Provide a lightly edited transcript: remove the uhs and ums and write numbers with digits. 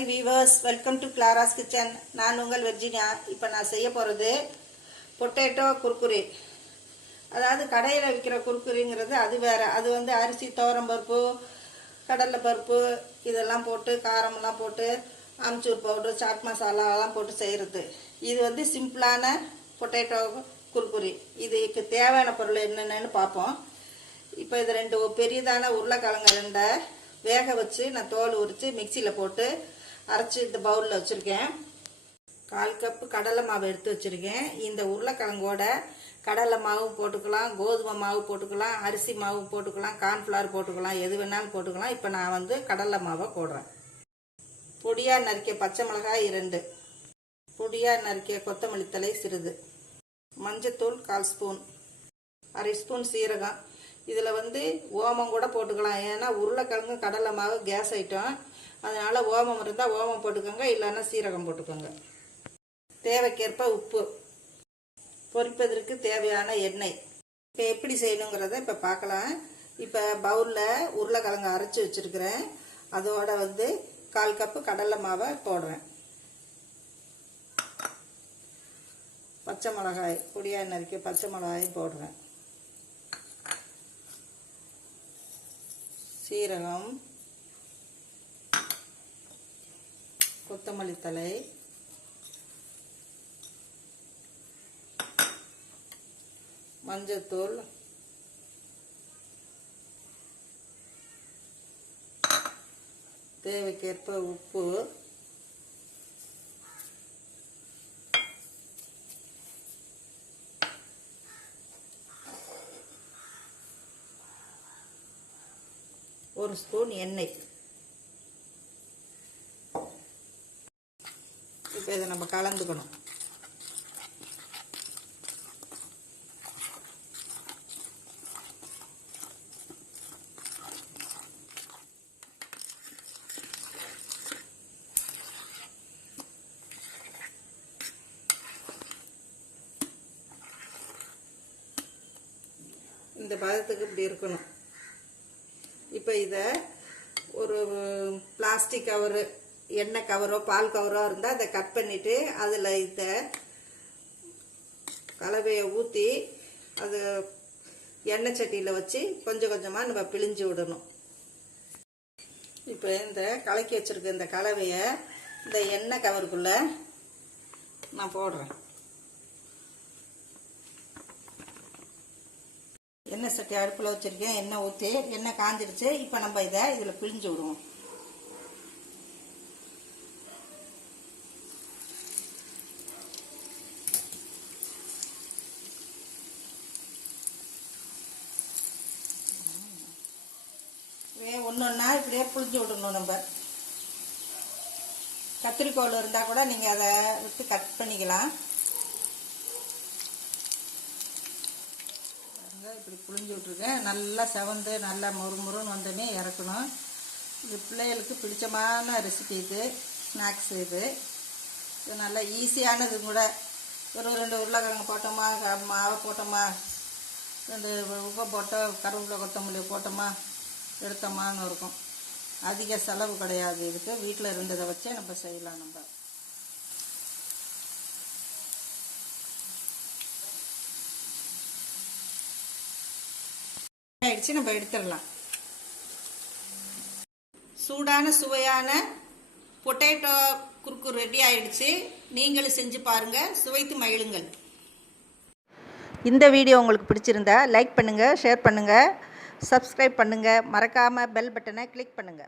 Hi viewers, welcome to Clara's kitchen. நான் உங்கள் Virginia. இப்போ நான் செய்ய போகிறது பொட்டேட்டோ குர்குரி. அதாவது கடையில் விற்கிற குர்குரிங்கிறது அது வேறு. அது வந்து அரிசி, துவரம்பருப்பு, கடலை பருப்பு இதெல்லாம் போட்டு காரமெல்லாம் போட்டு ஆம்ச்சூர் பவுட்ரு, சாட் மசாலாலாம் போட்டு செய்கிறது. இது வந்து சிம்பிளான பொட்டேட்டோ குர்குரி. இதுக்கு தேவையான பொருள் என்னென்னு பார்ப்போம். இப்போ இது ரெண்டு பெரியதான உருளைக்கிழங்கு ரெண்டை வேக வச்சு நான் தோல் உரித்து மிக்சியில் போட்டு அரைச்சி இந்த பவுலில் வச்சுருக்கேன். 1/4 கப்பு கடலை மாவு எடுத்து வச்சுருக்கேன். இந்த உருளைக்கிழங்கோட கடலை மாவு போட்டுக்கலாம், கோதுமை மாவு போட்டுக்கலாம், அரிசி மாவு போட்டுக்கலாம், கார்ன்ஃப்ளவர் போட்டுக்கலாம், எது வேணாலும் போட்டுக்கலாம். இப்போ நான் வந்து கடலை மாவை போடுறேன். பொடியாக நறுக்கிய பச்சை மிளகாய் 2, பொடியாக நறுக்கிய கொத்தமல்லி தழை சிறிது, மஞ்சத்தூள் 1/4 ஸ்பூன், 1/2 ஸ்பூன் சீரகம். இதில் வந்து ஓமம் கூட போட்டுக்கலாம். ஏன்னா உருளைக்கிழங்கு கடலை மாவு கேஸ் ஐட்டம், அதனால் ஓமம் இருந்தால் ஓமம் போட்டுக்கோங்க, இல்லைன்னா சீரகம் போட்டுக்கோங்க. தேவைக்கேற்ப உப்பு, பொரிப்பதற்கு தேவையான எண்ணெய். இப்போ எப்படி செய்யணுங்கிறத இப்போ பார்க்கலாம். இப்போ பவுலில் உருளைக்கிழங்கு அரைச்சி வச்சுருக்கிறேன். அதோட வந்து 1/4 கப்பு கடலை மாவை போடுறேன். பச்சை மிளகாய், பொடியாக நறுக்கிய பச்சை மிளகாயும் போடுறேன். சீரகம், கொத்தமல்லி தழை, மஞ்சத்தூள், தேவைக்கேற்ப உப்பு, ஒரு ஸ்பூன் எண்ணெய். இப்போ இதை நம்ம கலந்துக்கணும். இந்த பதத்துக்கு இப்படி இருக்கணும். இப்போ இதை ஒரு பிளாஸ்டிக் கவரு, எண்ணெய் கவரோ பால் கவரோ இருந்தால் அதை கட் பண்ணிவிட்டு அதில் இந்த கலவையை ஊற்றி அது எண்ணெய் சட்டியில் வச்சு கொஞ்சம் கொஞ்சமாக நம்ம பிழிஞ்சு விடணும். இப்போ இந்த கலக்கி வச்சுருக்க இந்த கலவையை இந்த எண்ணெய் கவருக்குள்ளே நான் போடுறேன். எண்ணெய் சட்டி அடுப்பில் வச்சுருக்கேன். எண்ணெய் ஊற்றி எண்ணெய் காஞ்சிடுச்சு. இப்போ நம்ம இதை இதில் பிழிஞ்சு விடுவோம். ஒன்று ஒன்றா இப்படியே பிழிஞ்சு விடணும். நம்ம கத்திரிக்கோல் இருந்தால் கூட நீங்கள் அதை விட்டு கட் பண்ணிக்கலாம். இப்படி புழிஞ்சு விட்ருக்கேன். நல்லா செவந்து நல்லா முறுமுறுன்னு வந்தோடனே இறக்கணும். இது பிள்ளைகளுக்கு பிடிச்சமான ரெசிபி. இது ஸ்நாக்ஸ். இது நல்லா ஈஸியானது கூட. ஒரு 2 உருளைக்கிழங்கு போட்டோமா, மாவை போட்டோமா, 2 உப்பை போட்டோம், கருவேப்பிலை கொத்தமல்லி போட்டோமா, எடுத்தோமான்னு இருக்கும். அதிக செலவு கிடையாது. இதுக்கு வீட்டில் இருந்ததை வச்சே நம்ம செய்யலாம். நம்ம ஆயிடுச்சு, நம்ம எடுத்துடலாம். சூடான சுவையான பொட்டேட்டோ குர்குரி ரெடி ஆயிடுச்சு. நீங்களும் செஞ்சு பாருங்க, சுவைத்து மகிழுங்கள். இந்த வீடியோ உங்களுக்கு பிடிச்சிருந்தா லைக் பண்ணுங்க, ஷேர் பண்ணுங்க, சப்ஸ்கிரைப் பண்ணுங்க, மறக்காம பெல் பட்டனை கிளிக் பண்ணுங்க.